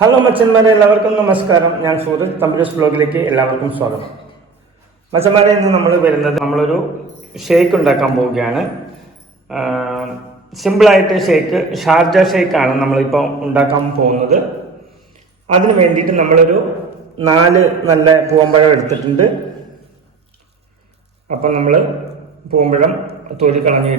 Hello മച്ചന്മാരെ എല്ലാവർക്കും നമസ്കാരം. ഞാൻ സൂരജ് തമ്പുരസ് ബ്ലോഗിലേക്ക് എല്ലാവർക്കും സ്വാഗതം. മച്ചന്മാരെ ഇന്ന് നമ്മൾ വരുന്നത് നമ്മളൊരു ഷേക്ക് ഉണ്ടാക്കാൻ പോവുകയാണ്. സിമ്പിളായിട്ട് ഷേക്ക് ഷാർജ ഷേക്കാണ് നമ്മളിപ്പോൾ ഉണ്ടാക്കാൻ പോകുന്നത്. അതിന് വേണ്ടിയിട്ട് നമ്മളൊരു നാല് നല്ല പൂവമ്പഴം എടുത്തിട്ടുണ്ട്. അപ്പം നമ്മൾ പൂവമ്പഴം തൊലി കളഞ്ഞ്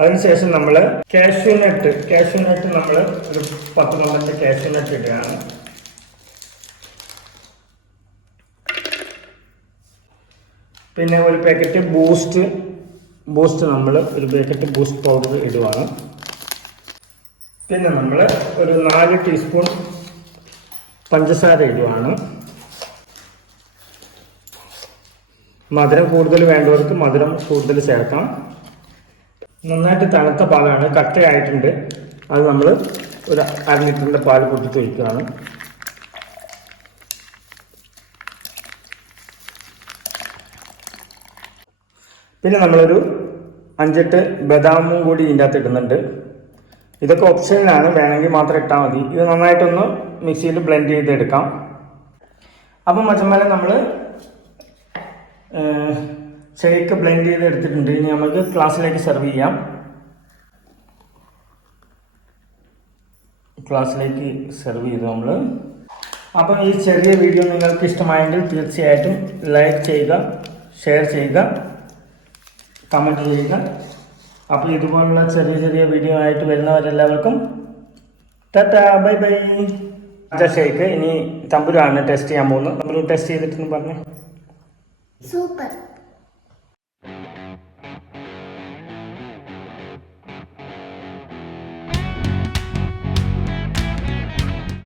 അതിനുശേഷം നമ്മൾ കാഷ്യൂ നട്ട് കാഷ്യൂ നട്ട് നമ്മൾ ഒരു പത്ത് പന്ത്രണ്ട് കാഷ്യൂനട്ട് ഇടുകയാണ്. പിന്നെ ഒരു പാക്കറ്റ് ബൂസ്റ്റ് ബൂസ്റ്റ് നമ്മൾ ഒരു പാക്കറ്റ് ബൂസ്റ്റ് പൗഡർ ഇടുവാണ്. പിന്നെ നമ്മൾ ഒരു നാല് ടീസ്പൂൺ പഞ്ചസാര ഇടുവാണ്. മധുരം കൂടുതൽ വേണ്ടവർക്ക് മധുരം കൂടുതൽ ചേർക്കാം. നന്നായിട്ട് തണുത്ത പാലാണ് കട്ടയായിട്ടുണ്ട്. അത് നമ്മൾ ഒരു അര ലിറ്ററിന്റെ പാൽ പൊട്ടിച്ചൊഴിക്കുകയാണ് പിന്നെ നമ്മളൊരു അഞ്ചെട്ട് ബദാമും കൂടി ഇതിന്റെ അകത്ത് ഇടുന്നുണ്ട്. ഇതൊക്കെ ഓപ്ഷനിലാണ്. വേണമെങ്കിൽ മാത്രം ഇട്ടാൽ മതി. ഇത് നന്നായിട്ടൊന്ന് മിക്സിയിൽ ബ്ലെൻഡ് ചെയ്തെടുക്കാം അപ്പം മച്ചന്മാരെ നമ്മൾ ഷേക്ക് ബ്ലെൻഡ് ചെയ്ത് എടുത്തിട്ടുണ്ട്. ഇനി നമുക്ക് ക്ലാസ്സിലേക്ക് സെർവ് ചെയ്യാം. ക്ലാസ്സിലേക്ക് സെർവ് ചെയ്തു നമ്മൾ അപ്പം ഈ ചെറിയ വീഡിയോ നിങ്ങൾക്ക് ഇഷ്ടമായെങ്കിൽ തീർച്ചയായിട്ടും ലൈക്ക് ചെയ്യുക ഷെയർ ചെയ്യുക കമന്റ് ചെയ്യുക. അപ്പോൾ ഇതുപോലുള്ള ചെറിയ ചെറിയ വീഡിയോ ആയിട്ട് വരുന്നവരെല്ലാവർക്കും ടാറ്റാ ബൈ ബൈ. ഷേക്ക്. ഇനി തമ്പുരാണ് ടെസ്റ്റ് ചെയ്യാൻ പോകുന്നത് തമ്പുരു ടെസ്റ്റ് ചെയ്തിട്ടെന്ന് പറഞ്ഞു. സൂപ്പർ.